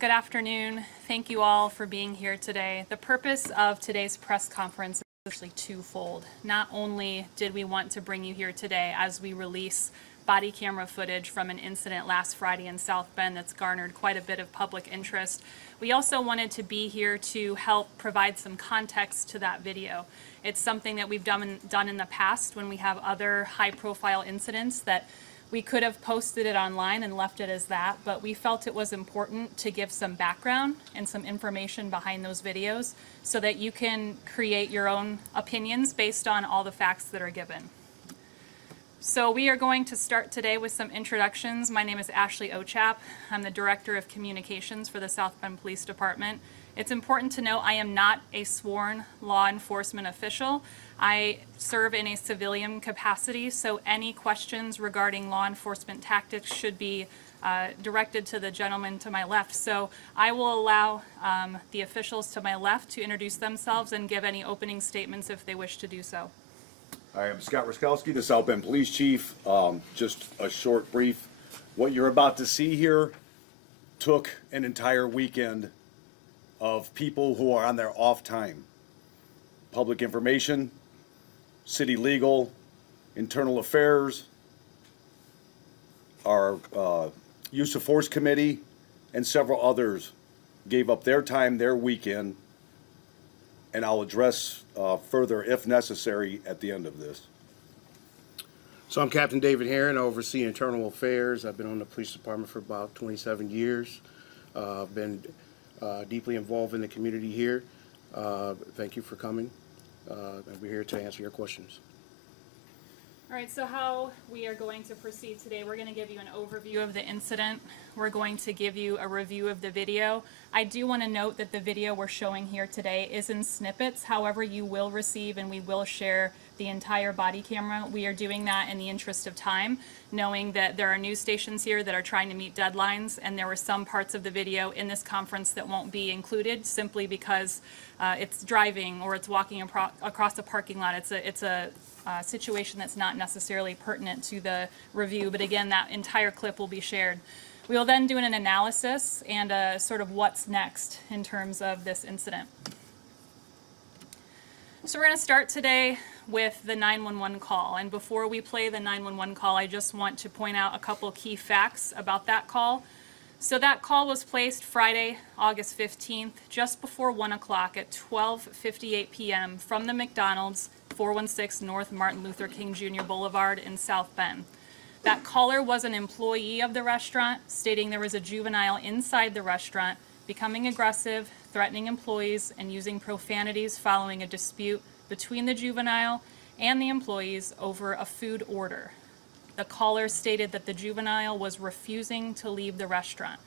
Good afternoon. Thank you all for being here today. The purpose of today's press conference is actually twofold. Not only did we want to bring you here today as we release body camera footage from an incident last Friday in South Bend that's garnered quite a bit of public interest, we also wanted to be here to help provide some context to that video. It's something that we've done in the past when we have other high-profile incidents that we could have posted it online and left it as that, but we felt it was important to give some background and some information behind those videos so that you can create your own opinions based on all the facts that are given. So we are going to start today with some introductions. My name is Ashley Ochap. I'm the Director of Communications for the South Bend Police Department. It's important to note I am not a sworn law enforcement official. I serve in a civilian capacity, so any questions regarding law enforcement tactics should be directed to the gentleman to my left. So I will allow the officials to my left to introduce themselves and give any opening statements if they wish to do so. I am Scott Ruskowski, the South Bend Police Chief. Just a short brief. What you're about to see here took an entire weekend of people who are on their off time. Public information, city legal, internal affairs, our use of force committee, and several others gave up their time, their weekend, and I'll address further if necessary at the end of this. So I'm Captain David Herron. I oversee internal affairs. I've been on the police department for about 27 years. I've been deeply involved in the community here. Thank you for coming. We're here to answer your questions. All right, so how we are going to proceed today, we're going to give you an overview of the incident. We're going to give you a review of the video. I do want to note that the video we're showing here today is in snippets. However, you will receive and we will share the entire body camera. We are doing that in the interest of time, knowing that there are news stations here that are trying to meet deadlines, and there were some parts of the video in this conference that won't be included simply because it's driving or it's walking across a parking lot. It's a situation that's not necessarily pertinent to the review, but again, that entire clip will be shared. We will then do an analysis and sort of what's next in terms of this incident. So we're going to start today with the 911 call, and before we play the 911 call, I just want to point out a couple key facts about that call. So that call was placed Friday, August 15th, just before 1 o'clock at 12:58 p.m. from the McDonald's, 416 North Martin Luther King Jr. Boulevard in South Bend. That caller was an employee of the restaurant, stating there was a juvenile inside the restaurant, becoming aggressive, threatening employees, and using profanities following a dispute between the juvenile and the employees over a food order. The caller stated that the juvenile was refusing to leave the restaurant.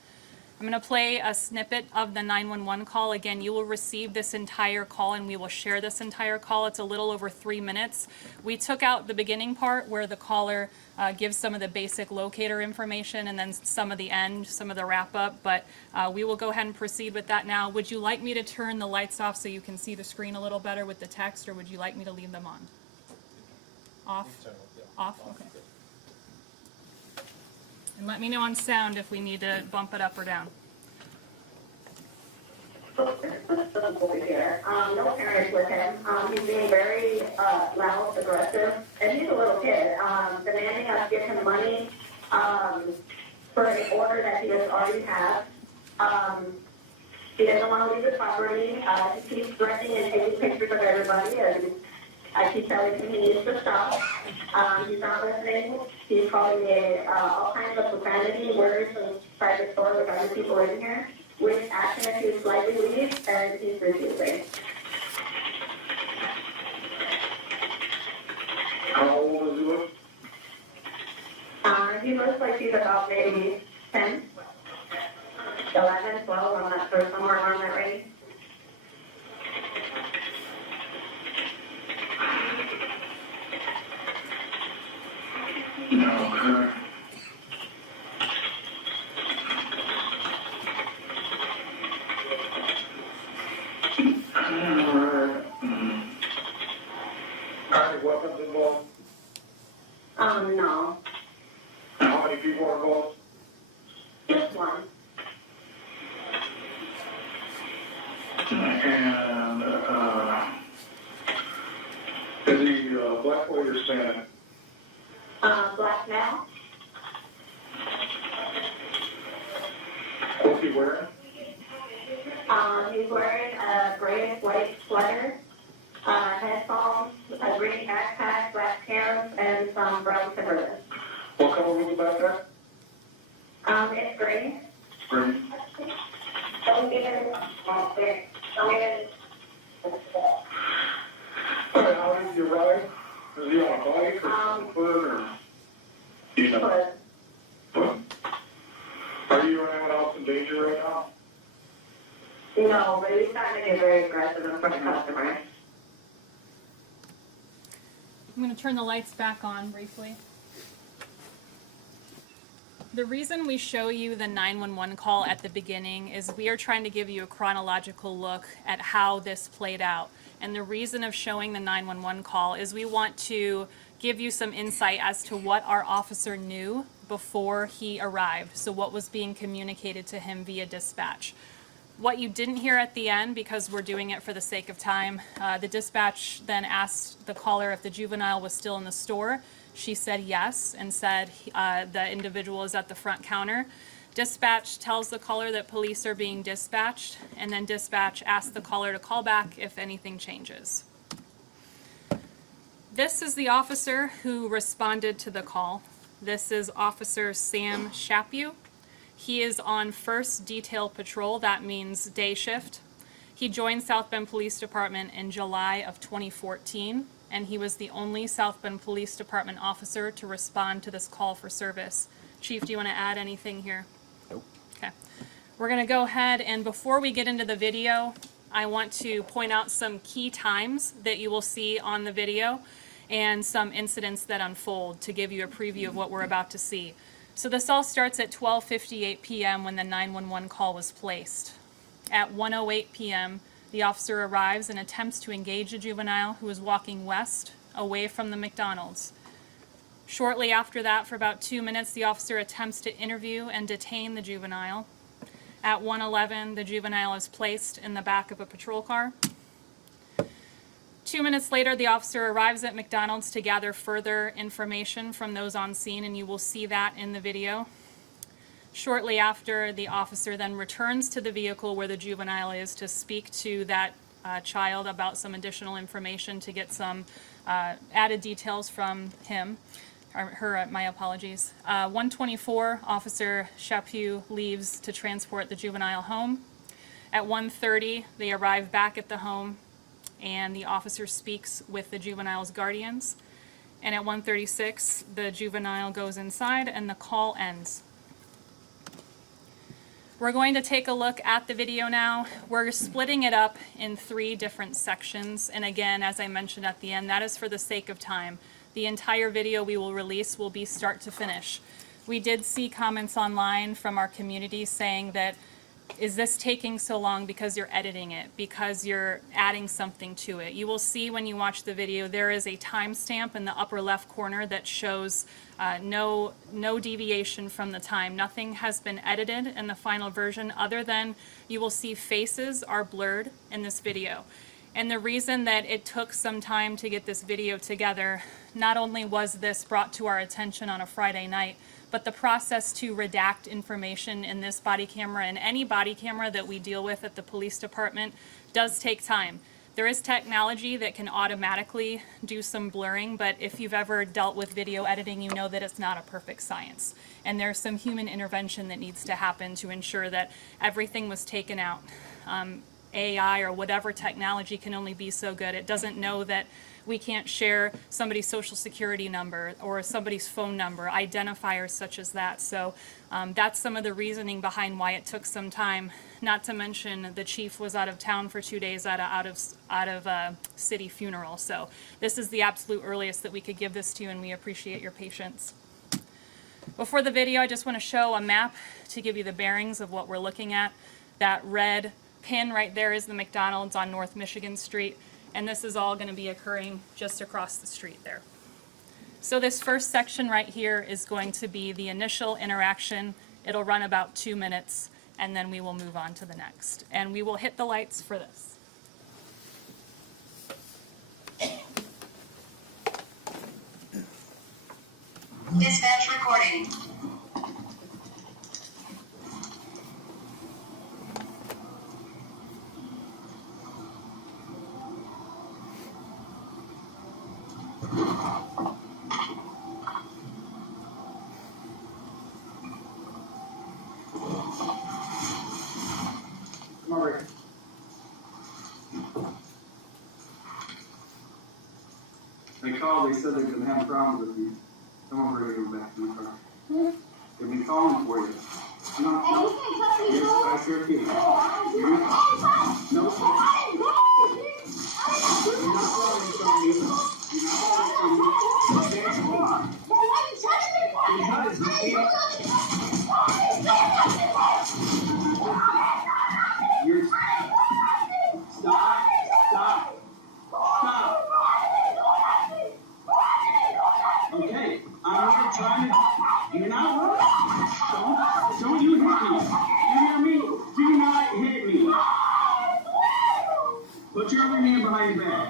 I'm going to play a snippet of the 911 call. Again, you will receive this entire call and we will share this entire call. It's a little over 3 minutes. We took out the beginning part where the caller gives some of the basic locator information and then some of the end, some of the wrap up, but we will go ahead and proceed with that now. Would you like me to turn the lights off so you can see the screen a little better with the text, or would you like me to leave them on? Off? Off? Okay. And let me know on sound if we need to bump it up or down. So this is the boy here. No parents with him. He's being very loud, aggressive, and he's a little kid. Demanding us give him money for an order that he does already have. He doesn't want to leave the property. He keeps threatening and taking pictures of everybody, and I keep telling him he needs to stop. He's not listening. He's calling me all kinds of profanity words inside the store with other people in here, which asking if he's slightly leave, and he's refusing. How old is he look? He looks like he's about maybe 10, 11, 12, I'm not sure, somewhere around that range. No. Are any weapons involved? No. How many people are involved? Just one. And, is he black, white, or Hispanic? Black male. What's he wearing? He's wearing a gray white sweater, headphones, a green backpack, black pants, and some brown Timberlands. What color was the backpack? It's green. Green. All right, how did you arrive? Is he on a bike or foot or? You know. But Foot. Are you or anyone else in danger right now? no, but he's starting to get very aggressive in front of customers. I'm going to turn the lights back on briefly. The reason we show you the 911 call at the beginning is we are trying to give you a chronological look at how this played out. And the reason of showing the 911 call is we want to give you some insight as to what our officer knew before he arrived. So what was being communicated to him via dispatch. What you didn't hear at the end, because we're doing it for the sake of time, the dispatch then asked the caller if the juvenile was still in the store. She said yes and said the individual is at the front counter. Dispatch tells the caller that police are being dispatched, and then dispatch asks the caller to call back if anything changes. This is the officer who responded to the call. This is Officer Sam Shapew. He is on 1st Detail Patrol, that means day shift. He joined South Bend Police Department in July of 2014, and he was the only South Bend Police Department officer to respond to this call for service. Chief, do you want to add anything here? Nope. Okay. We're going to go ahead, and before we get into the video, I want to point out some key times that you will see on the video and some incidents that unfold to give you a preview of what we're about to see. So this all starts at 12:58 p.m. when the 911 call was placed. At 1:08 p.m., the officer arrives and attempts to engage a juvenile who is walking west away from the McDonald's. Shortly after that, for about 2 minutes, the officer attempts to interview and detain the juvenile. At 1:11, the juvenile is placed in the back of a patrol car. 2 minutes later, the officer arrives at McDonald's to gather further information from those on scene, and you will see that in the video. Shortly after, the officer then returns to the vehicle where the juvenile is to speak to that child about some additional information to get some added details from him, or her, my apologies. 1:24, Officer Shapew leaves to transport the juvenile home. At 1:30, they arrive back at the home, and the officer speaks with the juvenile's guardians. And at 1:36, the juvenile goes inside and the call ends. We're going to take a look at the video now. We're splitting it up in 3 different sections. And again, as I mentioned at the end, that is for the sake of time. The entire video we will release will be start to finish. We did see comments online from our community saying that, is this taking so long because you're editing it, because you're adding something to it? You will see when you watch the video, there is a timestamp in the upper left corner that shows no deviation from the time. Nothing has been edited in the final version other than you will see faces are blurred in this video. And the reason that it took some time to get this video together, not only was this brought to our attention on a Friday night, but the process to redact information in this body camera and any body camera that we deal with at the police department does take time. There is technology that can automatically do some blurring, but if you've ever dealt with video editing, you know that it's not a perfect science. And there's some human intervention that needs to happen to ensure that everything was taken out. AI or whatever technology can only be so good. It doesn't know that we can't share somebody's social security number or somebody's phone number, identifiers such as that. So that's some of the reasoning behind why it took some time. Not to mention the chief was out of town for 2 days at a city funeral. So this is the absolute earliest that we could give this to you, and we appreciate your patience. Before the video, I just want to show a map to give you the bearings of what we're looking at. That red pin right there is the McDonald's on North Michigan Street. And this is all going to be occurring just across the street there. So this first section right here is going to be the initial interaction. It'll run about 2 minutes. and then we will move on to the next. And we will hit the lights for this. Dispatch recording. Come over here. They called, they said they're gonna have problems with you. Come over here and go back to my car. They'll be calling for you. No, no. Yes, I sure can. You? No, sir. You're not running from me. You're not running from me. Stand still. Because you can't. You're. Stop. Stop. Stop. Okay, I'm not trying to. You're not running. Don't you hit me. You hear me? Do not hit me. Put your other hand behind your back.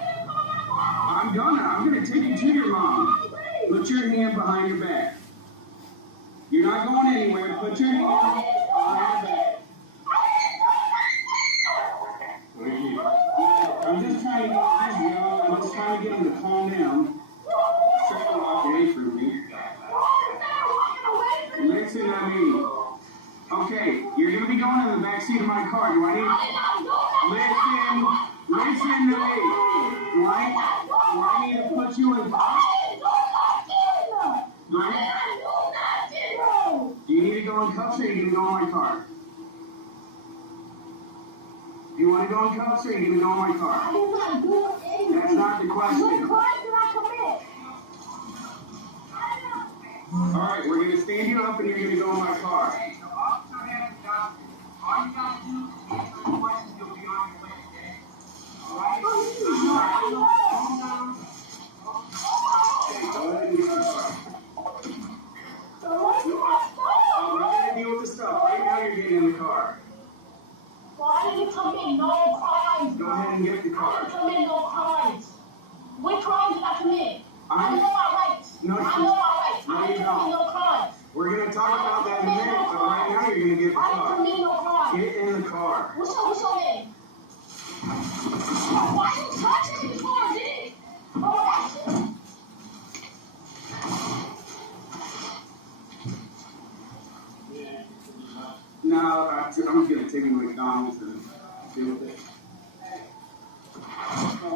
I'm gonna take you to your mom. Put your hand behind your back. You're not going anywhere. Put your hand behind your back. I'm just trying to get him to calm down. Try to walk away from me. Listen to me. Okay, you're gonna be going in the back seat of my car. Do I need? Listen to me. Do I need to put you in? Do you need to go in cuffs or are you gonna go in my car? Do you want to go in cuffs or are you gonna go in my car? That's not the question. All right, we're gonna stand you up and you're gonna go in my car. All you gotta do is answer the questions. You'll be on your way today. All right? Okay, go ahead and get in the car. We're gonna deal with the stuff. Right now, you're getting in the car. Why did you commit no crimes? Go ahead and get the I car. didn't commit no crimes. What crimes did I commit? I know my rights. No, I know my rights. no, I you didn't don't. commit no crimes. We're gonna talk about that in a minute, but right now you're gonna get the I didn't car. commit no crimes. Get in the car. What's your name? Why you touching me before, dude? Oh, that's it. No, I'm gonna take him to McDonald's and deal with it. So,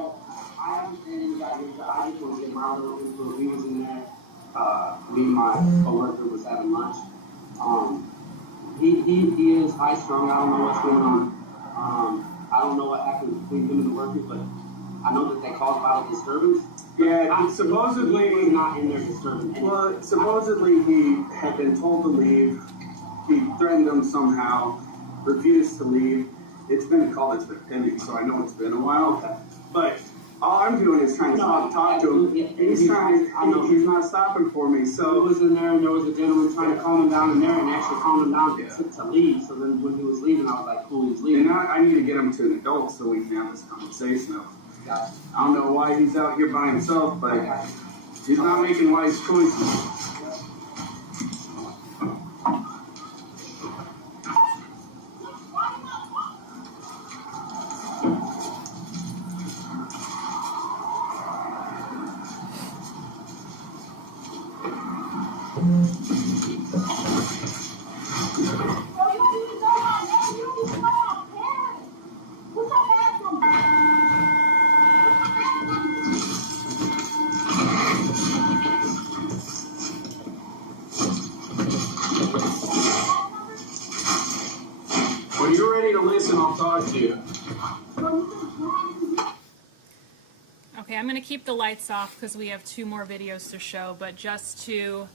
I understand you got your job. I just want to get around a little bit. We was in there. Me and my coworker was having lunch. He is high strung. I don't know what's going on. I don't know what happened between him and the workers, but I know that they caused violent disturbance. Yeah, supposedly he was not in there disturbing anything. Well, supposedly he had been told to leave. He threatened them somehow, refused to leave. It's been called, it's been pending, so I know it's been a while. Okay. But all I'm doing is trying to talk to him. He's not stopping for me. He So was in there, and there was a gentleman trying to calm him down in there, and actually calmed him down to leave. So then when he was leaving, I was like, cool, he's leaving. and I need to get him to an adult so we can have this conversation. Got it. I don't know why he's out here by himself, but he's not making wise choices. When you're ready to listen, I'll talk to you. Okay, I'm going to keep the lights off because we have 2 more videos to show, but just to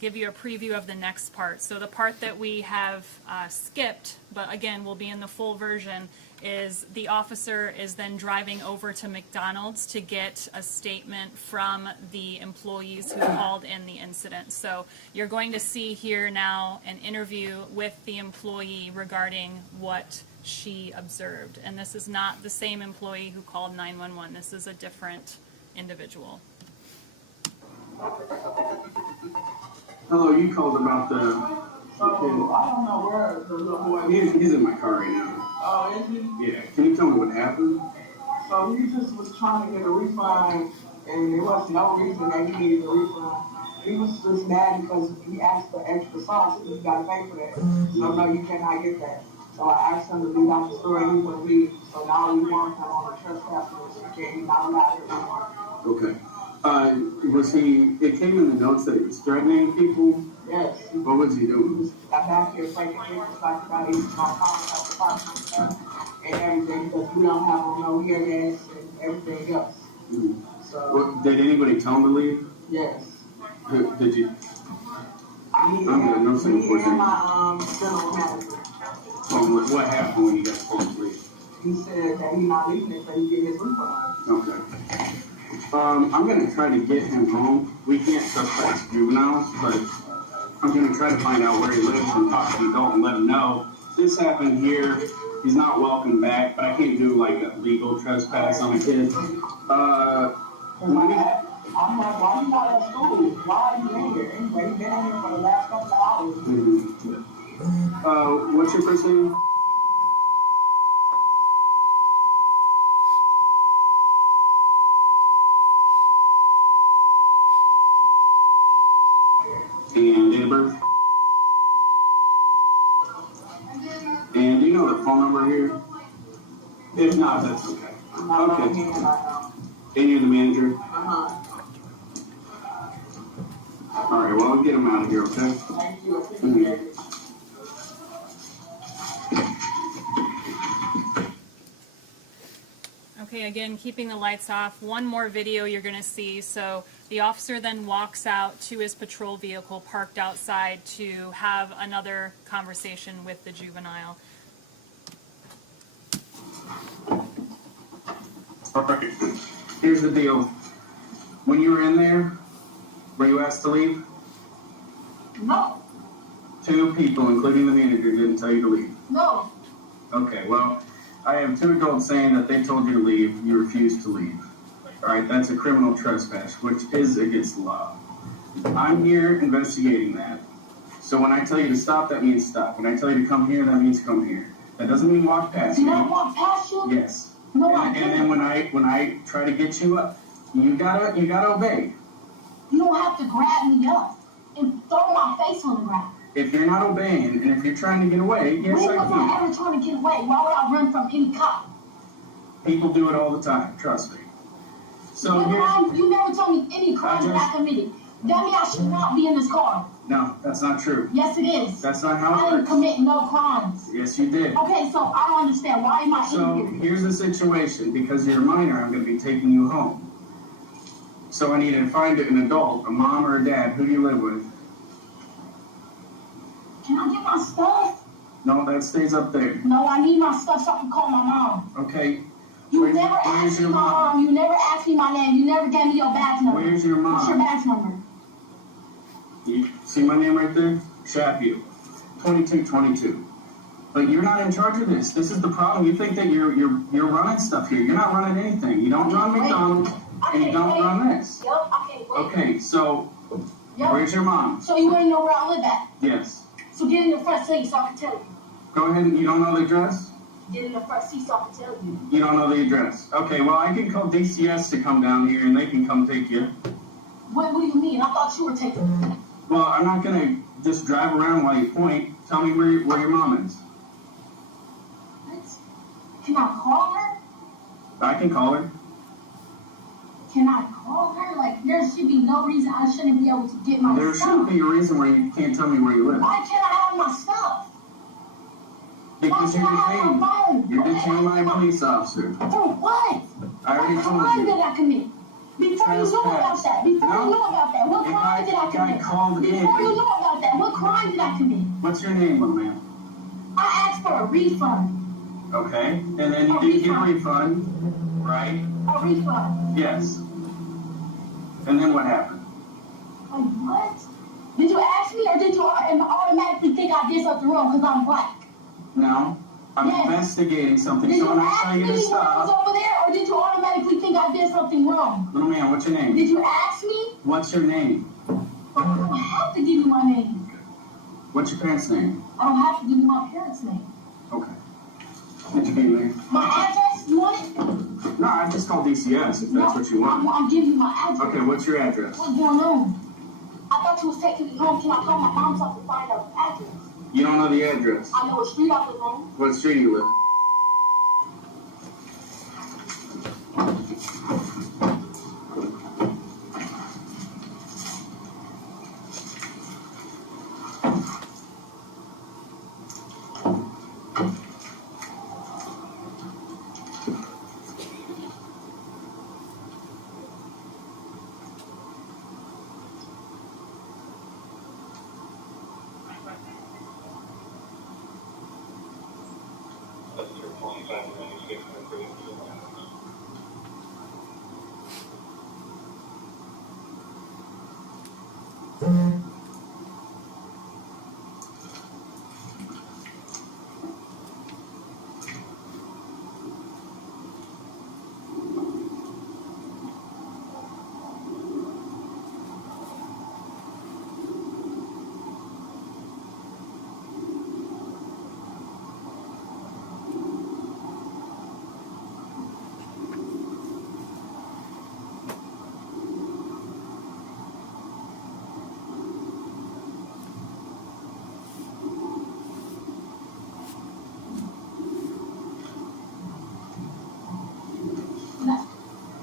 give you a preview of the next part. So the part that we have skipped, but again will be in the full version, is the officer is then driving over to McDonald's to get a statement from the employees who called in the incident. So you're going to see here now an interview with the employee regarding what she observed. And this is not the same employee who called 911. This is a different individual. Hello, you called about the So, I don't know where the little boy is. he's in my car right now. Oh, is he? Yeah, can you tell me what happened? So he just was trying to get a refund, and there was no reason that he needed a refund. He was just mad because he asked for extra sauce, and he got to pay for that. So, no, you cannot get that. So I asked him to leave out the store, and he wouldn't leave. So now we want him on a trespass list. He's not allowed here anymore. Okay. It came in the notes that he was threatening people. Yes. What was he He doing? was back here faking pictures like about he's my car and everything, because we don't have no hearing aids and everything else. Mhm. So, Did anybody tell him to leave? yes. Did you? Me I'm good, no second and question. my general manager. What happened when you guys told him to leave? He said that he's not leaving it, but he get his refund. Okay. I'm gonna try to get him home. We can't trespass juveniles, but I'm gonna try to find out where he lives and talk to the adult and let him know this happened here. He's not welcome back, but I can't do like a legal trespass on a kid. I'm like, why you not at school? Why are you in here? Anyway, he's been in here for the last couple of hours. What's your first name? And date of birth? And do you know the phone number here? If not, that's okay. I'm not Okay. on here right now. And you're the manager? Uh-huh. All right, well, I'll get him out of here, okay? Thank you. Appreciate it. Okay, again, keeping the lights off. One more video you're going to see. So the officer then walks out to his patrol vehicle parked outside to have another conversation with the juvenile. All right, here's the deal. When you were in there, were you asked to leave? No, 2 people, including the manager, didn't tell you to leave. no. Okay, well, I have 2 adults saying that they told you to leave, you refused to leave. All right, that's a criminal trespass, which is against the law. I'm here investigating that. So when I tell you to stop, that means stop. When I tell you to come here, that means come here. That doesn't mean walk past Did me. I walk past you? Yes. No, I And didn't. then when I try to get you up, you gotta obey. You don't have to grab me up and throw my face on the ground. If you're not obeying and if you're trying to get away, yes, When I was I can. ever trying to get away? Why would I run from any cop? People do it all the time, trust me. So You never told me any crimes that I just- committed. That means I should not be in this car. no, that's not true. Yes, it is. That's not how I it didn't works. commit no crimes. Yes, you did. Okay, so I don't understand. Why am I So in here? here's the situation. Because you're a minor, I'm going to be taking you home. So I need to find an adult, a mom or a dad. Who do you live with? Can I get my stuff? No, that stays up there. No, I need my stuff so I can call my mom. Okay. You Where's- never where's asked me your my mom? mom. You never asked me my name. You never gave me your badge number. Where's your mom? What's your badge number? You see my name right there? Shapiro. 2222. But you're not in charge of this. This is the problem. You think that you're running stuff here. You're not running anything. You don't run McDonald's and you don't run this. Yup, I can't wait. Okay, so Yup. where's your mom? So you already know where I live at. Yes. So get in the front seat so I can tell you. Go ahead and you don't know the address? Get in the front seat so I can tell you. You don't know the address. Okay, well I can call DCS to come down here and they can come take you. What do you mean? I thought you were taking me. Well, I'm not gonna just drive around while you point. Tell me where your mom is. What? Can I call her? I can call her. Can I call her? Like, there should be no reason I shouldn't be able to get my There stuff. shouldn't be a reason where you can't tell me where you live. Why can't I have my stuff? Because Why you're can't I have detained. my phone? You're Okay, detained by a my- police officer. For what? I already What told crime you. did I commit? Before you knew about that, what crime did I commit? Called Before in. you knew about that, what crime did I commit? What's your name, little man? I asked for a refund. Okay, and then you didn't get a refund, right? A refund. Yes. And then what happened? Like what? Did you ask me or did you automatically think I did something wrong because I'm black? No. I'm Yes. investigating something, Did so you I'm ask trying me to when I was stop. over there or did you automatically think I did something wrong? Little man, what's your name? Did you ask me? What's your name? I don't have to give you my name. What's your parents' name? I don't have to give you my parents' name. Okay. Did you get your name? My address, you want it? No, I just called DCS if that's what you want. I'm giving you my address. Okay, what's your address? What's going on? I thought you was taking me home. Can I call my mom's house to find out the address? You don't know the address. I know what street I live on. What street you live?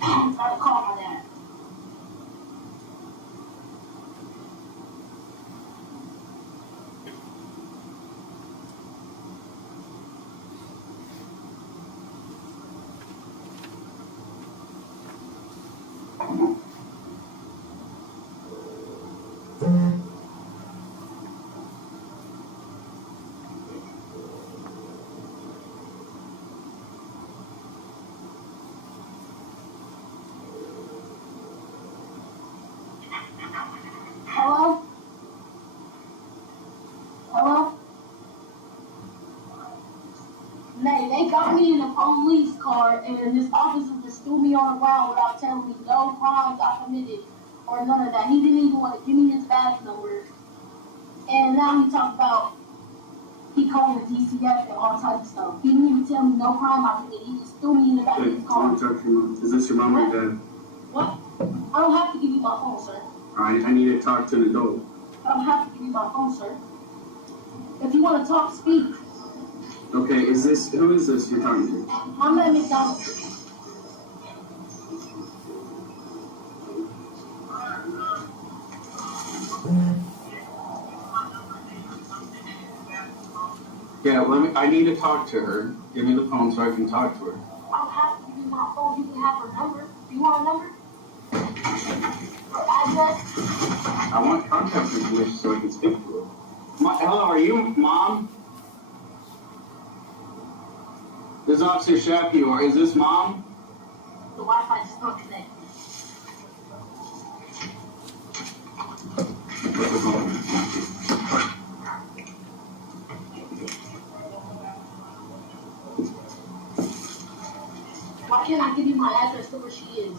I'm trying to call my dad. Hello? Hello? Nay, they got me in a police car and this officer just threw me on the ground without telling me no crimes I committed or none of that. He didn't even want to give me his badge number. And now he talked about he called the DCF and all types of stuff. He didn't even tell me no crime I committed. He just threw me in the back of his car. Talk to your mom. Is this your mom or your dad? What? I don't have to give you my phone, sir. Alright, I need to talk to an adult. I don't have to give you my phone, sir. If you want to talk, speak. Okay, who is this you're talking to? I'm at McDonald's. Yeah, I need to talk to her. Give me the phone so I can talk to her. I don't have to give you my phone. You can have her number. Do you want a number? Her address? I want contact information so I can speak to her. Hello, are you mom? This is Officer Shapiro. Is this mom? The Wi-Fi just not connected. What's the phone? Why can't I give you my address to where she is?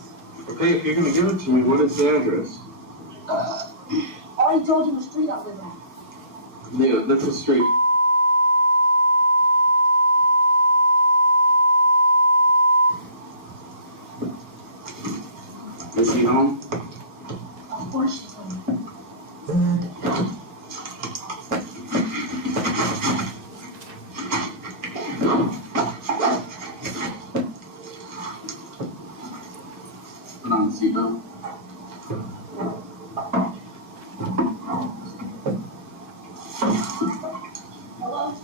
Okay, if you're gonna give it to me, what is the address? I already told you the street I live on. Yeah, that's the street. Is she home? Of course she's home. Put on the seatbelt. Hello?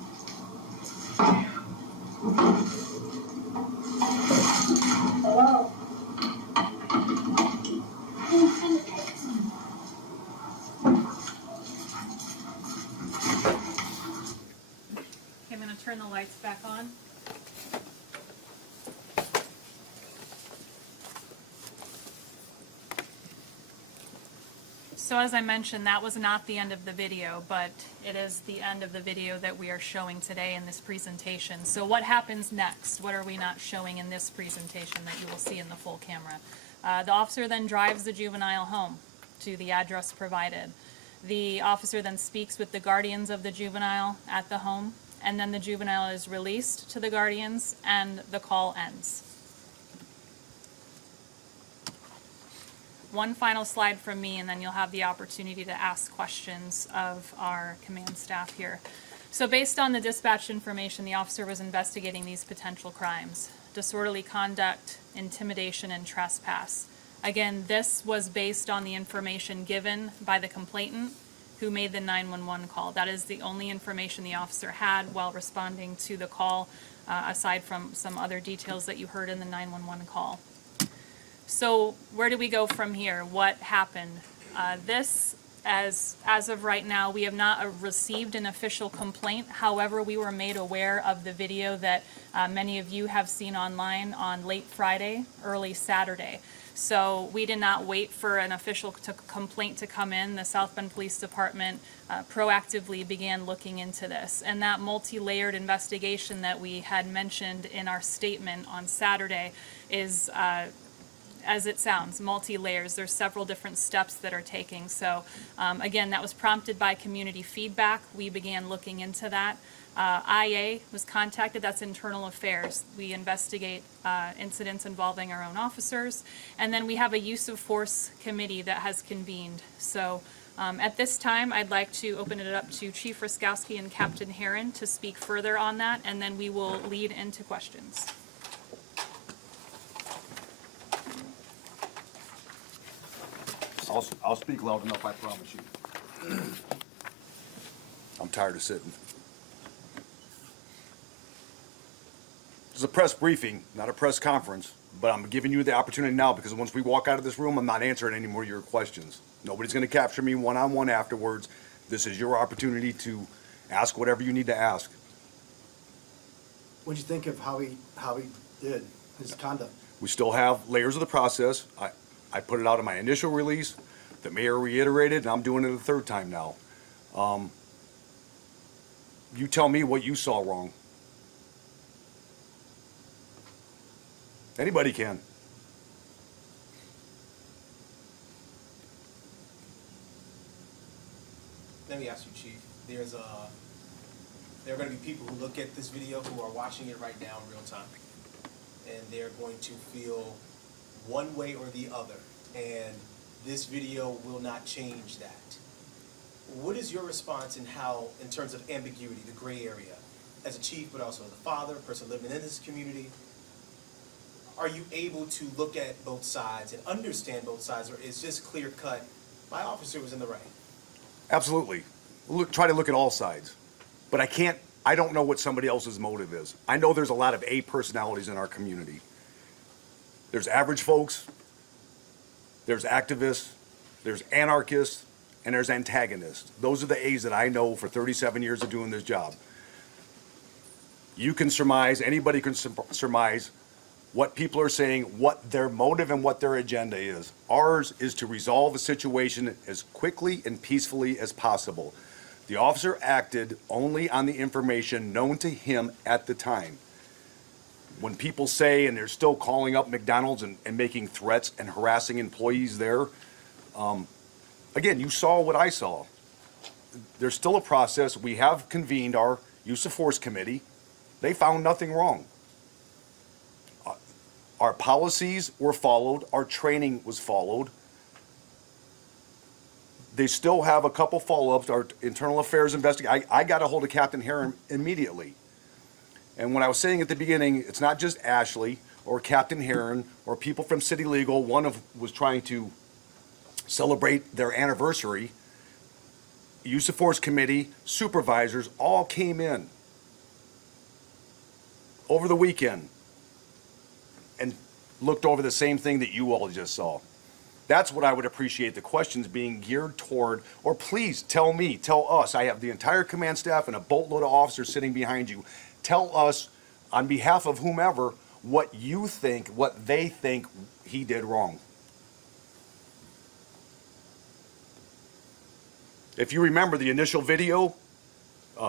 Hello? So as I mentioned, that was not the end of the video, but it is the end of the video that we are showing today in this presentation. So what happens next? What are we not showing in this presentation that you will see in the full camera? The officer then drives the juvenile home to the address provided. The officer then speaks with the guardians of the juvenile at the home, and then the juvenile is released to the guardians and the call ends. One final slide from me, and then you'll have the opportunity to ask questions of our command staff here. So based on the dispatch information, the officer was investigating these potential crimes: disorderly conduct, intimidation, and trespass. Again, this was based on the information given by the complainant who made the 911 call. That is the only information the officer had while responding to the call, aside from some other details that you heard in the 911 call. So where do we go from here? What happened? As of right now, we have not received an official complaint. However, we were made aware of the video that many of you have seen online on late Friday, early Saturday. So we did not wait for an official complaint to come in. The South Bend Police Department proactively began looking into this. And that multi-layered investigation that we had mentioned in our statement on Saturday is as it sounds, multi-layers. There's several different steps that are taking. So again, that was prompted by community feedback. We began looking into that. IA was contacted, that's internal affairs. We investigate incidents involving our own officers. And then we have a use of force committee that has convened. So at this time, I'd like to open it up to Chief Ruskowski and Captain Heron to speak further on that, and then we will lead into questions. I'll speak loud enough, I promise you. I'm tired of sitting. This is a press briefing, not a press conference, but I'm giving you the opportunity now because once we walk out of this room, I'm not answering any more of your questions. Nobody's going to capture me one-on-one afterwards. This is your opportunity to ask whatever you need to ask. What do you think of how he did his conduct? We still have layers of the process. I put it out in my initial release. The mayor reiterated, and I'm doing it a third time now. You tell me what you saw wrong. Anybody can. Let me ask you, Chief. There are going to be people who look at this video who are watching it right now in real time, and they're going to feel one way or the other, and this video will not change that. What is your response in terms of ambiguity, the gray area, as a chief, but also as a father, a person living in this community? Are you able to look at both sides and understand both sides, or is just clear cut, my officer was in the right? Absolutely. Try to look at all sides. But I don't know what somebody else's motive is. I know there's a lot of A personalities in our community. There's average folks, there's activists, there's anarchists, and there's antagonists. Those are the A's that I know for 37 years of doing this job. You can surmise, anybody can surmise what people are saying, what their motive and what their agenda is. Ours is to resolve a situation as quickly and peacefully as possible. The officer acted only on the information known to him at the time. When people say, and they're still calling up McDonald's and making threats and harassing employees there, again, you saw what I saw. There's still a process. We have convened our use of force committee. They found nothing wrong. Our policies were followed. Our training was followed. They still have a couple follow-ups. Our internal affairs investigation. I got a hold of Captain Heron immediately. And when I was saying at the beginning, it's not just Ashley or Captain Heron or people from City Legal. One was trying to celebrate their anniversary. Use of Force Committee, supervisors all came in over the weekend and looked over the same thing that you all just saw. That's what I would appreciate the questions being geared toward, or please tell me, tell us. I have the entire command staff and a boatload of officers sitting behind you. Tell us on behalf of whomever what you think, what they think he did wrong. If you remember the initial video,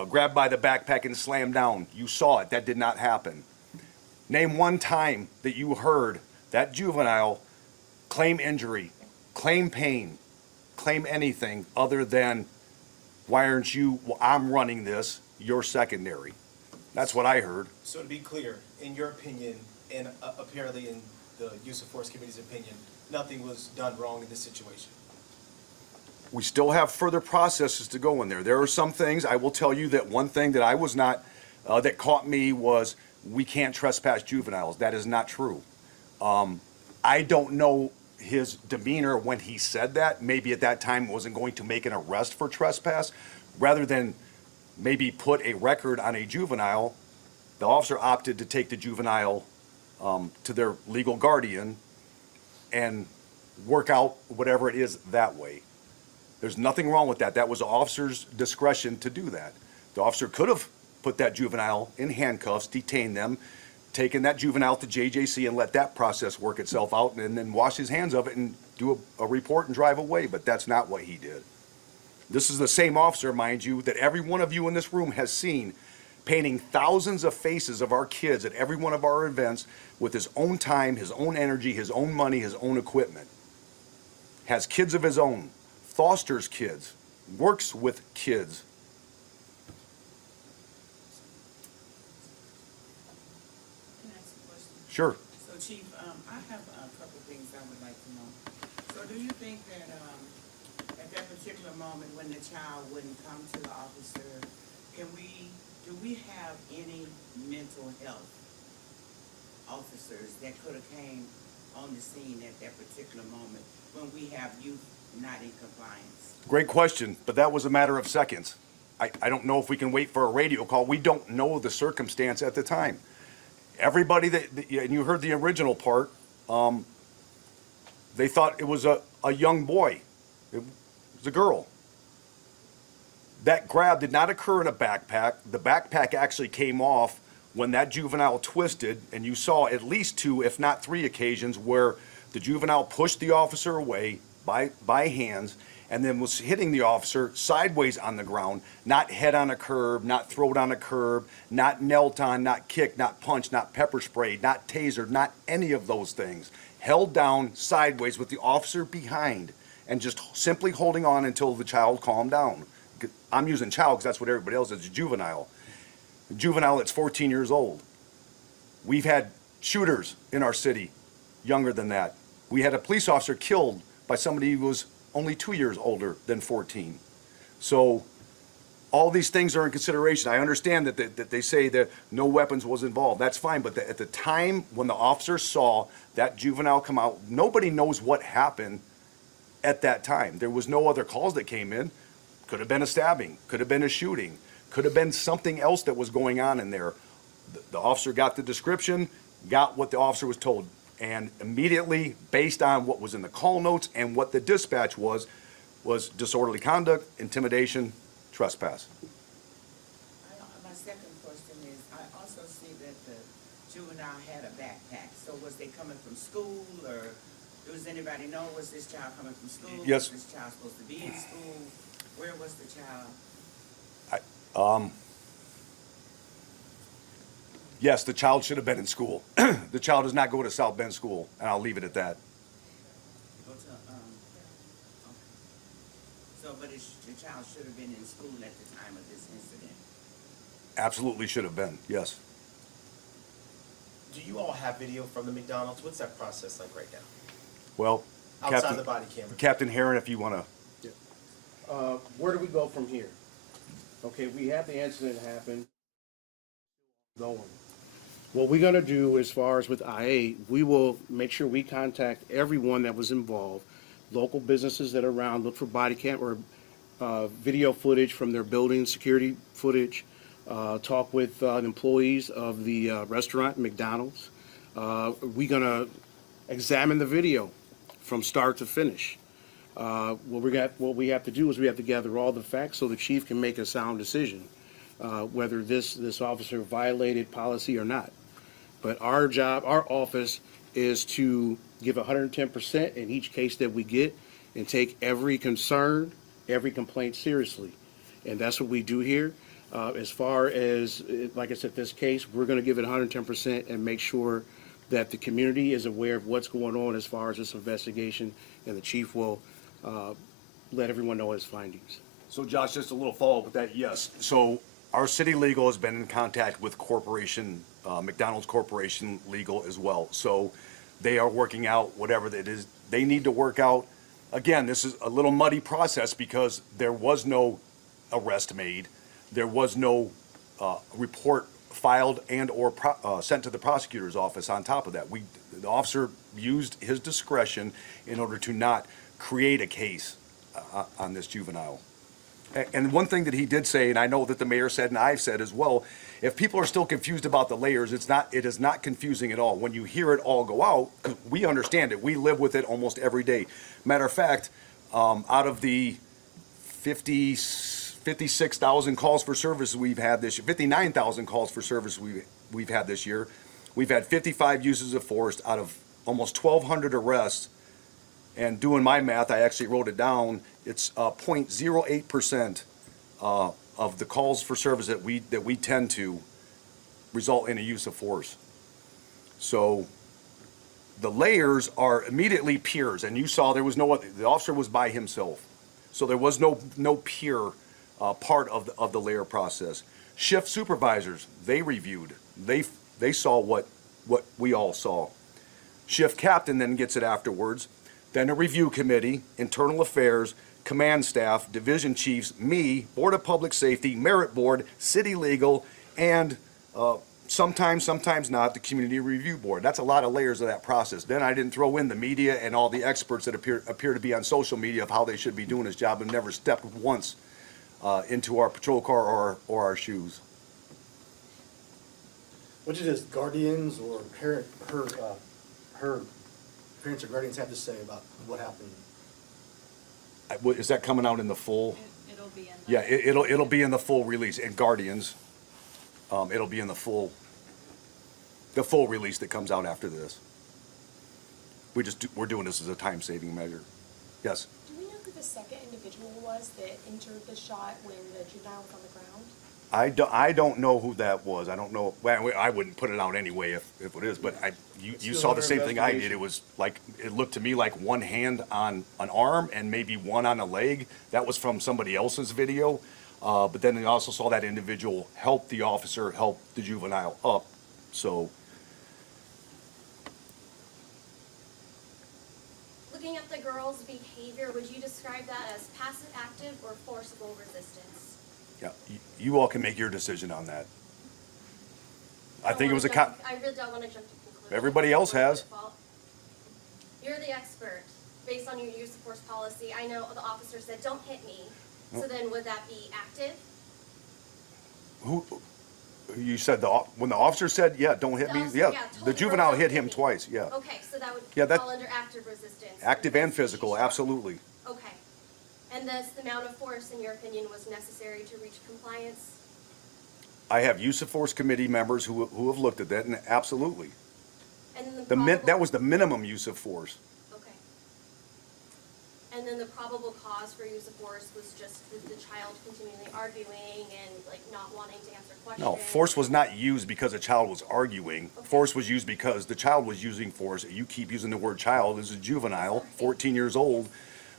grabbed by the backpack and slammed down, you saw it. That did not happen. Name one time that you heard that juvenile claim injury, claim pain, claim anything other than, why aren't you, well, I'm running this, you're secondary. That's what I heard. So to be clear, in your opinion, and apparently in the Use of Force Committee's opinion, nothing was done wrong in this situation? We still have further processes to go in there. There are some things, I will tell you that one thing that I was not, that caught me was, we can't trespass juveniles. That is not true. I don't know his demeanor when he said that. Maybe at that time wasn't going to make an arrest for trespass. Rather than maybe put a record on a juvenile, the officer opted to take the juvenile to their legal guardian and work out whatever it is that way. There's nothing wrong with that. That was the officer's discretion to do that. The officer could have put that juvenile in handcuffs, detained them, taken that juvenile to JJC and let that process work itself out, and then wash his hands of it and do a report and drive away, but that's not what he did. This is the same officer, mind you, that every one of you in this room has seen painting thousands of faces of our kids at every one of our events with his own time, his own energy, his own money, his own equipment. Has kids of his own, fosters kids, works with kids. Can I ask a question? Sure. So Chief, I have a couple things I would like to know. So do you think that, at that particular moment when the child wouldn't come to the officer, do we have any mental health officers that could have came on the scene at that particular moment when we have youth not in compliance? Great question, but that was a matter of seconds. I don't know if we can wait for a radio call. We don't know the circumstance at the time. Everybody and you heard the original part, they thought it was a young boy. It was a girl. That grab did not occur in a backpack. The backpack actually came off when that juvenile twisted, and you saw at least 2, if not 3 occasions where the juvenile pushed the officer away by hands and then was hitting the officer sideways on the ground, not head on a curb, not throat on a curb, not knelt on, not kicked, not punched, not pepper sprayed, not tasered, not any of those things. Held down sideways with the officer behind and just simply holding on until the child calmed down. I'm using child because that's what everybody else is, juvenile. Juvenile that's 14 years old. We've had shooters in our city younger than that. We had a police officer killed by somebody who was only 2 years older than 14. So all these things are in consideration. I understand that they say that no weapons was involved. That's fine, but at the time when the officer saw that juvenile come out, nobody knows what happened at that time. There was no other calls that came in. Could have been a stabbing, could have been a shooting, could have been something else that was going on in there. The officer got the description, got what the officer was told, and immediately, based on what was in the call notes and what the dispatch was disorderly conduct, intimidation, trespass. My second question is, I also see that the juvenile had a backpack. So was they coming from school, or does anybody know, was this child coming from school? Yes. Was this child supposed to be in school? Where was the child? Yes, the child should have been in school. The child does not go to South Bend School, and I'll leave it at that. Go to, okay. So, but the child should have been in school at the time of this incident? Absolutely should have been, yes. Do you all have video from the McDonald's? What's that process like right now? Well, Outside the body camera. Captain Heron, if you want to. Where do we go from here? Okay, we had the incident happen. Going. What we're gonna do as far as with IA, we will make sure we contact everyone that was involved, local businesses that are around, look for body cam or video footage from their building, security footage, talk with employees of the restaurant, McDonald's. We're gonna examine the video from start to finish. What we have to do is we have to gather all the facts so the chief can make a sound decision, whether this officer violated policy or not. But our job, our office, is to give 110% in each case that we get and take every concern every complaint seriously. And that's what we do here. As far as, like I said, this case, we're going to give it 110% and make sure that the community is aware of what's going on as far as this investigation, and the chief will let everyone know his findings. So Josh, just a little follow-up with that, yes. So our city legal has been in contact with McDonald's Corporation Legal as well. So they are working out whatever it is they need to work out. Again, this is a little muddy process because there was no arrest made. There was no report filed and or sent to the prosecutor's office on top of that. The officer used his discretion in order to not create a case on this juvenile. And one thing that he did say, and I know that the mayor said and I've said as well, if people are still confused about the layers, it is not confusing at all. When you hear it all go out, 'cause we understand it, we live with it almost every day. Matter of fact, out of the 56,000 calls for service we've had this year, 59,000 calls for service we've had this year, we've had 55 uses of force out of almost 1,200 arrests. And doing my math, I actually wrote it down. It's 0.08% of the calls for service that we tend to result in a use of force. So the layers are immediately peers, and you saw there was no other, the officer was by himself, so there was no peer part of the layer process. Shift supervisors, they reviewed, they saw what we all saw. Shift captain then gets it afterwards. Then a review committee, internal affairs, command staff, division chiefs, me, Board of Public Safety, Merit Board, City Legal, and sometimes not, the Community Review Board. That's a lot of layers of that process. Then I didn't throw in the media and all the experts that appear to be on social media of how they should be doing his job and never stepped once into our patrol car or our shoes. What did his guardians or her parents or guardians have to say about what happened? Is that coming out in the full? It'll be in the. Yeah, it'll be in the full release. And guardians, it'll be in the full release that comes out after this. We're doing this as a time-saving measure. Yes. Do we know who the second individual was that entered the shot when the juvenile was on the ground? I don't know who that was. I don't know. Well, I wouldn't put it out anyway if it is. But you saw the same thing I did. It was like, it looked to me like one hand on an arm and maybe one on a leg. That was from somebody else's video. But then they also saw that individual help the officer help the juvenile up. So. Looking at the girl's behavior, would you describe that as passive active or forcible resistance? Yeah, you all can make your decision on that. I think it was a I really don't want to jump to conclusions. Everybody else has. You're the expert. Based on your use of force policy, I know the officer said, "Don't hit me." So then would that be active? Who? You said when the officer said, "Yeah, don't hit me." Yeah, the juvenile hit him twice. Yeah. Okay, so that would fall under active resistance. Active and physical, absolutely. Okay. And the amount of force, in your opinion, was necessary to reach compliance? I have use of force committee members who have looked at that, and absolutely. And that was the minimum use of force. Okay. And then the probable cause for use of force was just the child continually arguing and not wanting to answer questions? No, force was not used because a child was arguing. Okay. Force was used because the child was using force. You keep using the word child. This is a juvenile, 14 years old.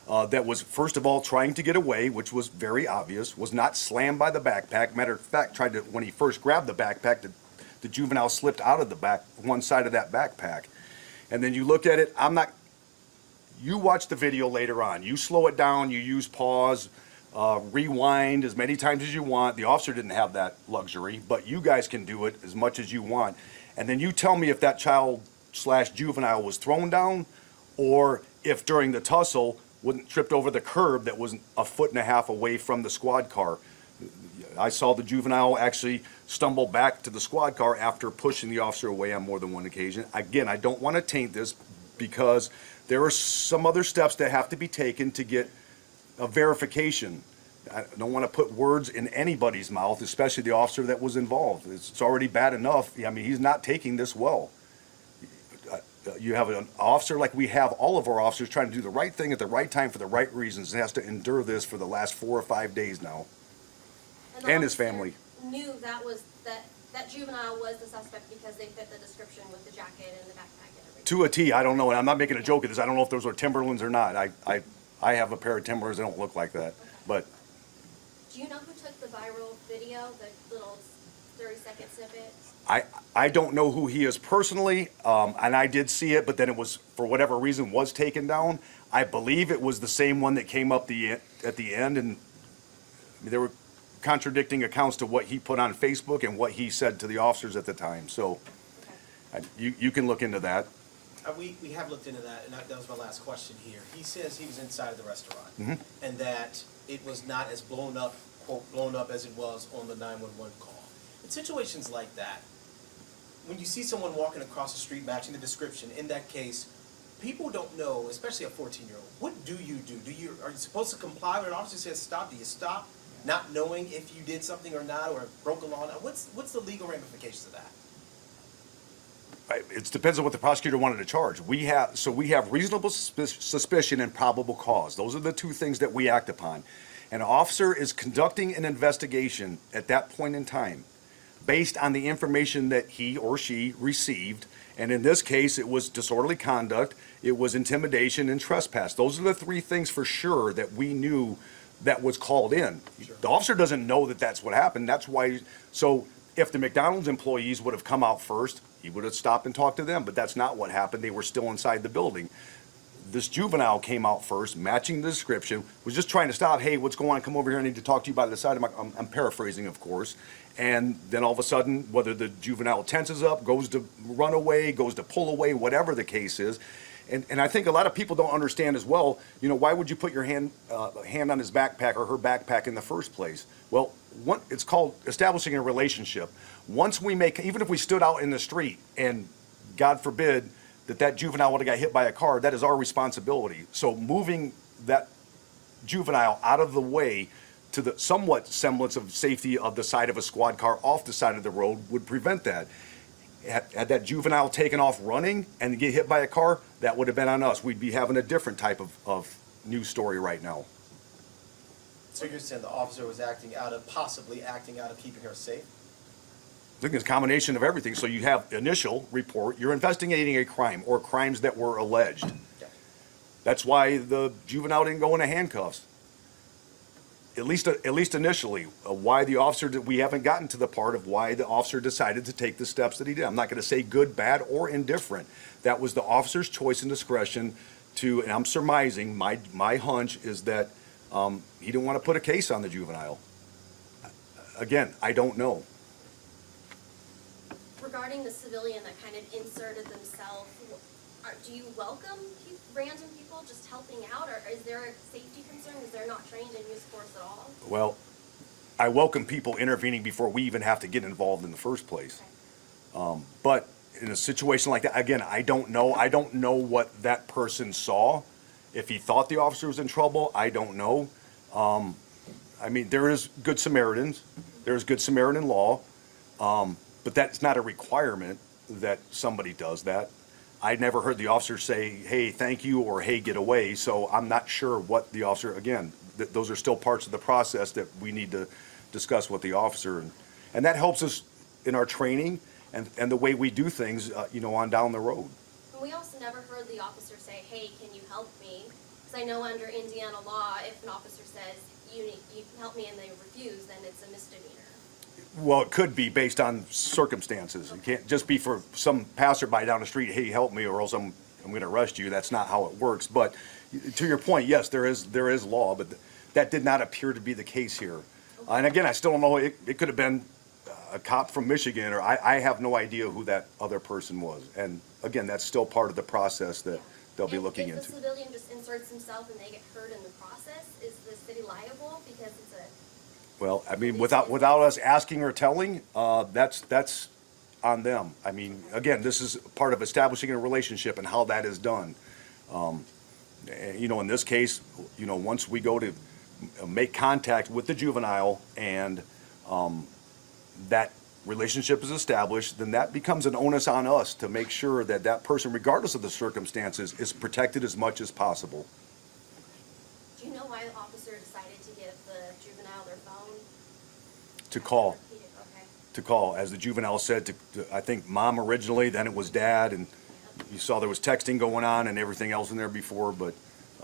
That was, first of all, trying to get away, which was very obvious, was not slammed by the backpack. Matter of fact, when he first grabbed the backpack, the juvenile slipped out of one side of that backpack. And then you look at it, you watch the video later on. You slow it down, you use pause, rewind as many times as you want. The officer didn't have that luxury, but you guys can do it as much as you want. And then you tell me if that child/juvenile was thrown down or if during the tussle, tripped over the curb that was a foot and a half away from the squad car. I saw the juvenile actually stumble back to the squad car after pushing the officer away on more than one occasion. Again, I don't want to taint this because there are some other steps that have to be taken to get a verification. I don't want to put words in anybody's mouth, especially the officer that was involved. It's already bad enough. I mean, he's not taking this well. you have an officer like we have all of our officers trying to do the right thing at the right time for the right reasons, and has to endure this for the last 4 or 5 days now. the And his officer family. Knew that juvenile was the suspect because they fit the description with the jacket and the backpack and everything. To a T, I don't know, and I'm not making a joke of this. I don't know if those are Timberlands or not. I have a pair of Timberlands that don't look like that, but. Do you know who took the viral video, the little 30-second snippet? I don't know who he is personally, and I did see it, but then it was, for whatever reason, was taken down. I believe it was the same one that came up at the end, and there were contradicting accounts to what he put on Facebook and what he said to the officers at the time. So you can look into that. We have looked into that, and that was my last question here. He says he was inside of the restaurant, and that it was not as blown up, quote, blown up as it was on the 911 call. In situations like that, when you see someone walking across the street matching the description, in that case, people don't know, especially a 14-year-old, what do? Are you supposed to comply when an officer says stop? Do you stop, not knowing if you did something or not, or broke a law? What's the legal ramifications of that? It depends on what the prosecutor wanted to charge. We have reasonable suspicion and probable cause. Those are the two things that we act upon. An officer is conducting an investigation at that point in time based on the information that he or she received. And in this case, it was disorderly conduct, it was intimidation, and trespass. Those are the three things for sure that we knew that was called in. Sure. The officer doesn't know that that's what happened. That's why. So if the McDonald's employees would have come out first, he would have stopped and talked to them, but that's not what happened. They were still inside the building. This juvenile came out first, matching the description, was just trying to stop. Hey, what's going on? Come over here. I need to talk to you by the side. I'm paraphrasing, of course. And then all of a sudden, whether the juvenile tenses up, goes to run away, goes to pull away, whatever the case is. And I think a lot of people don't understand as well, why would you put your hand on his backpack or her backpack in the first place? Well, it's called establishing a relationship. Once we even if we stood out in the street and God forbid that juvenile would have got hit by a car, that is our responsibility. So moving that juvenile out of the way to the somewhat semblance of safety of the side of a squad car off the side of the road would prevent that. Had that juvenile taken off running and get hit by a car, that would have been on us. We'd be having a different type of news story right now. So you're saying the officer was possibly acting out of keeping her safe? I think it's a combination of everything. So you have initial report, you're investigating a crime or crimes that were alleged. Okay. That's why the juvenile didn't go into handcuffs. At least initially, why the officer we haven't gotten to the part of why the officer decided to take the steps that he did. I'm not going to say good, bad, or indifferent. That was the officer's choice and discretion and I'm surmising, my hunch is that he didn't want to put a case on the juvenile. Again, I don't know. Regarding the civilian that kind of inserted themselves, do you welcome random people just helping out, or is there a safety concern because they're not trained in use force at all? Well, I welcome people intervening before we even have to get involved in the first place. Okay. But in a situation like that, again, I don't know. I don't know what that person saw. If he thought the officer was in trouble, I don't know. I mean, there is Good Samaritans. There's Good Samaritan law. But that's not a requirement that somebody does that. I never heard the officer say, hey, thank you, or hey, get away. So I'm not sure what the officer, again, those are still parts of the process that we need to discuss with the officer. And that helps us in our training and the way we do things, on down the road. We also never heard the officer say, hey, can you help me? Because I know under Indiana law, if an officer says, you can help me, and they refuse, then it's a misdemeanor. Well, it could be based on circumstances. It can't just be for some passerby down the street, hey, help me, or else I'm going to arrest you. That's not how it works. But to your point, yes, there is law, but that did not appear to be the case here. And again, I still don't know. It could have been a cop from Michigan, or I have no idea who that other person was. And again, that's still part of the process that they'll be looking into. If the civilian just inserts himself and they get hurt in the process, is the city liable because it's a... Well, I mean, without us asking or telling, that's on them. I mean, again, this is part of establishing a relationship and how that is done. In this case, once we go to make contact with the juvenile and that relationship is established, then that becomes an onus on us to make sure that that person, regardless of the circumstances, is protected as much as possible. Do you know why the officer decided to give the juvenile their phone? To call. Okay. To call, as the juvenile said, I think mom originally, then it was dad, and you saw there was texting going on and everything else in there before, but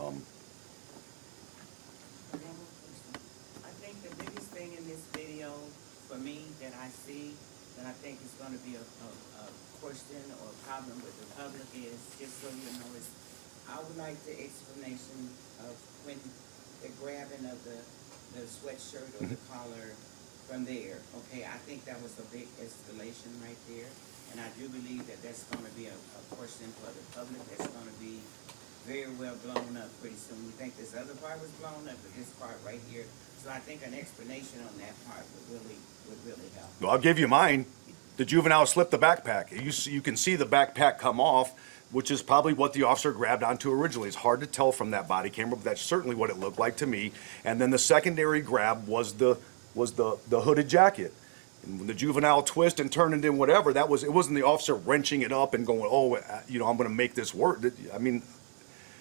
I think the biggest thing in this video, for me, that I see, that I think is gonna be a question or a problem with the public is, just so you know, is I would like the explanation of when the grabbing of the sweatshirt or the collar from there, okay? I think that was a big escalation right there, and I do believe that that's gonna be a question for the public that's gonna be very well blown up pretty soon. We think this other part was blown up, but this part right here, so I think an explanation on that part would really help. well, I'll give you mine. The juvenile slipped the backpack. You can see the backpack come off, which is probably what the officer grabbed onto originally. It's hard to tell from that body camera, but that's certainly what it looked like to me. And then the secondary grab was the hooded jacket. And when the juvenile twist and turned into whatever, it wasn't the officer wrenching it up and going, oh, I'm going to make this work. I mean,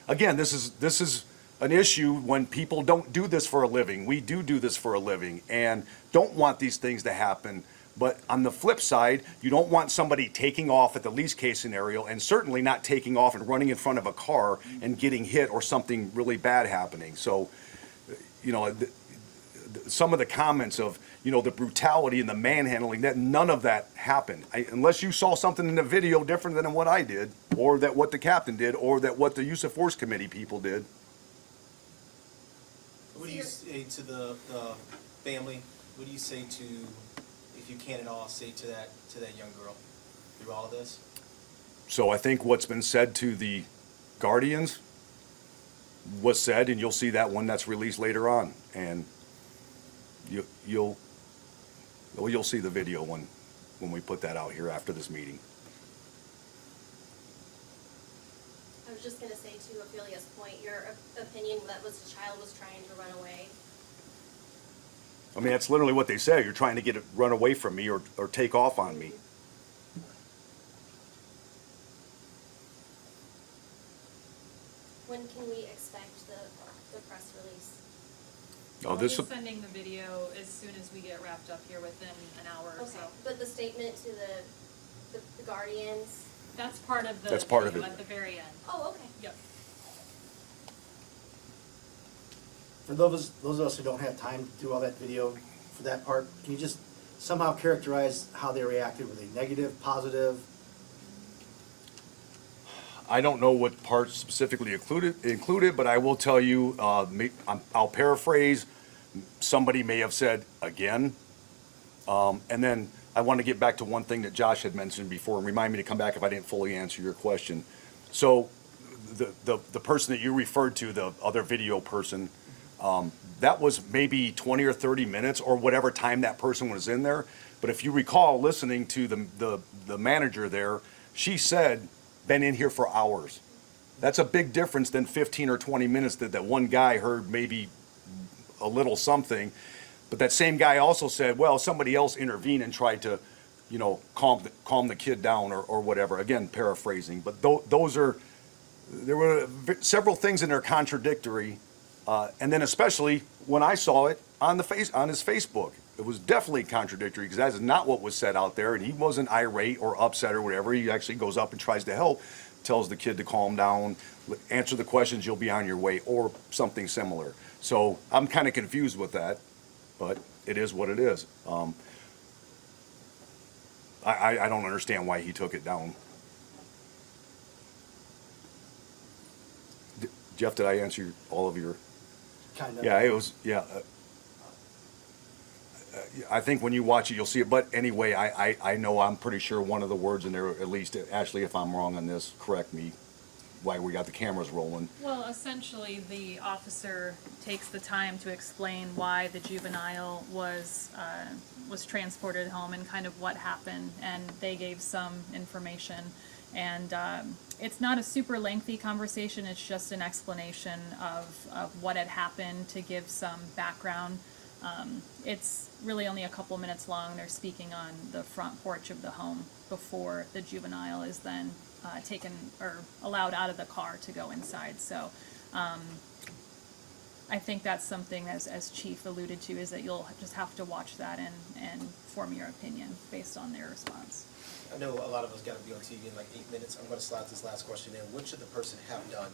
again, this is an issue when people don't do this for a living. We do this for a living and don't want these things to happen. But on the flip side, you don't want somebody taking off at the least case scenario, and certainly not taking off and running in front of a car and getting hit or something really bad happening. So, some of the comments of, the brutality and the manhandling, that none of that happened. Unless you saw something in the video different than what I did, or that what the captain did, or that what the use of force committee people did. What do you say to the family? What do you say to, if you can at all, say to that young girl through all of this? So I think what's been said to the guardians was said, and you'll see that one that's released later on, and you'll see the video when we put that out here after this meeting. I was just gonna say to Ophelia's point, your opinion that the child was trying to run away. I mean, that's literally what they say. You're trying to get it run away from me or take off on me. When can we expect the press release? Oh, I'll this be sending the video as soon as we get wrapped up here within an hour or Okay, so. but the statement to the guardians? That's part of the That's part of video it. at the very end. Oh, okay. Yep. For those of us who don't have time to do all that video for that part, can you just somehow characterize how they reacted? Were they negative, positive? I don't know what parts specifically included, but I will tell you, I'll paraphrase, somebody may have said again. And then I want to get back to one thing that Josh had mentioned before, and remind me to come back if I didn't fully answer your question. So the person that you referred to, the other video person, that was maybe 20 or 30 minutes or whatever time that person was in there. But if you recall listening to the manager there, she said, been in here for hours. That's a big difference than 15 or 20 minutes that one guy heard maybe a little something. But that same guy also said, well, somebody else intervened and tried to, calm the kid down or whatever. Again, paraphrasing. But there were several things in there contradictory. And then especially when I saw it on his Facebook. It was definitely contradictory because that is not what was said out there, and he wasn't irate or upset or whatever. He actually goes up and tries to help, tells the kid to calm down, answer the questions, you'll be on your way, or something similar. So I'm kind of confused with that, but it is what it is. I don't understand why he took it down. Jeff, did I answer all of your? Kind of. Yeah, it was, yeah. I think when you watch it, you'll see it. But anyway, I know, I'm pretty sure one of the words in there, at least, Ashley, if I'm wrong on this, correct me, why we got the cameras rolling. Well, essentially, the officer takes the time to explain why the juvenile was transported home and kind of what happened, and they gave some information. And it's not a super lengthy conversation, it's just an explanation of what had happened to give some background It's really only a couple minutes long. They're speaking on the front porch of the home before the juvenile is then taken or allowed out of the car to go inside. So I think that's something, as Chief alluded to, is that you'll just have to watch that and form your opinion based on their response. I know a lot of us got to be on TV in like 8 minutes. I'm going to slide this last question in. What should the person have done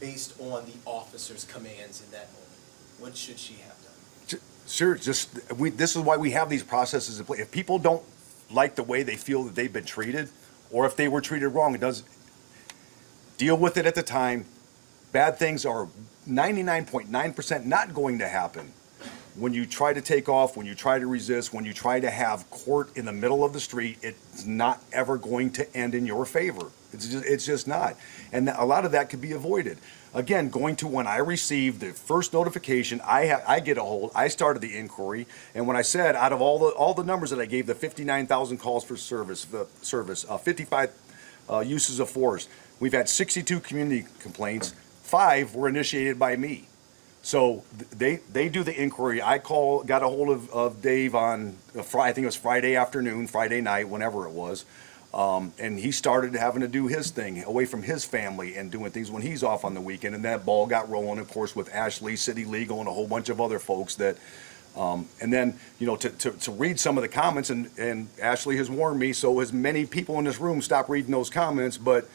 based on the officer's commands in that moment? What should she have done? Sure, this is why we have these processes in place. If people don't like the way they feel that they've been treated, or if they were treated wrong, deal with it at the time. Bad things are 99.9% not going to happen. When you try to take off, when you try to resist, when you try to have court in the middle of the street, it's not ever going to end in your favor. It's just not. And a lot of that could be avoided. Again, going to when I received the first notification, I get a hold, I started the inquiry, and when I said out of all the numbers that I gave, the 59,000 calls for service, 55 uses of force, we've had 62 community complaints, 5 were initiated by me. So they do the inquiry. I got a hold of Dave on I think it was Friday afternoon, Friday night, whenever it was. And he started having to do his thing away from his family and doing things when he's off on the weekend. And that ball got rolling, of course, with Ashley, City Legal, and a whole bunch of other folks that, and then, to read some of the comments, and Ashley has warned me, so has many people in this room, stop reading those comments. But,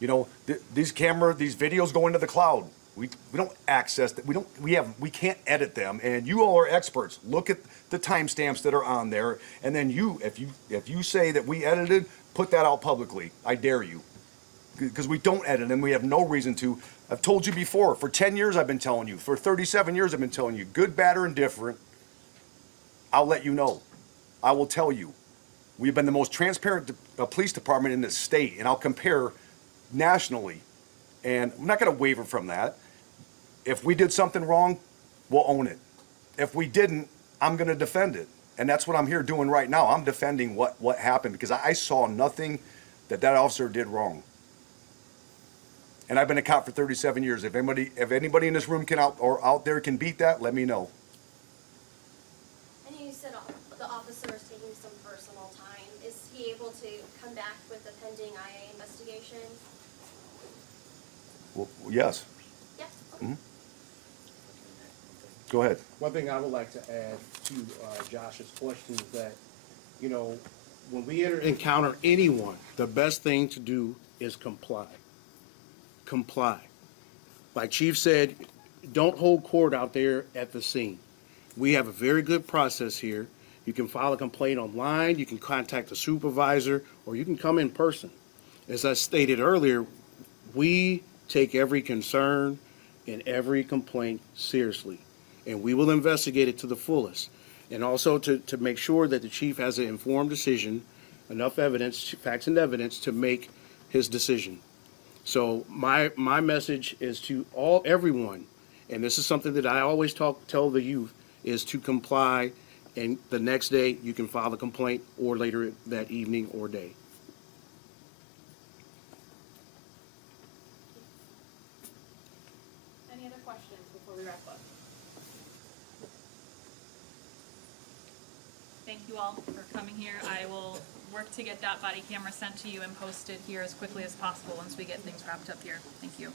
these videos go into the cloud. We don't access that. We can't edit them. And you all are experts. Look at the timestamps that are on there. And then if you say that we edited, put that out publicly. I dare you. Because we don't edit them. We have no reason to. I've told you before. For 10 years, I've been telling you. For 37 years, I've been telling you. Good, bad, or indifferent, I'll let you know. I will tell you. We've been the most transparent police department in this state. And I'll compare nationally. And I'm not going to waver from that. If we did something wrong, we'll own it. If we didn't, I'm going to defend it. And that's what I'm here doing right now. I'm defending what happened because I saw nothing that officer did wrong. And I've been a cop for 37 years. If anybody in this room out there can beat that, let me know. I know you said the officer is taking some personal time. Is he able to come back with a pending IA investigation? Well, yes. Yeah. Mm-hmm. Go ahead. One thing I would like to add to Josh's question is that, when we encounter anyone, the best thing to do is comply. Comply. Like Chief said, don't hold court out there at the scene. We have a very good process here. You can file a complaint online, you can contact the supervisor, or you can come in person. As I stated earlier, we take every concern and every complaint seriously, and we will investigate it to the fullest. And also to make sure that the chief has an informed decision, enough evidence, facts and evidence to make his decision. So my message is to everyone, and this is something that I always tell the youth, is to comply, and the next day you can file a complaint or later that evening or day. Any other questions before we wrap up? Thank you all for coming here. I will work to get that body camera sent to you and posted here as quickly as possible once we get things wrapped up here. Thank you.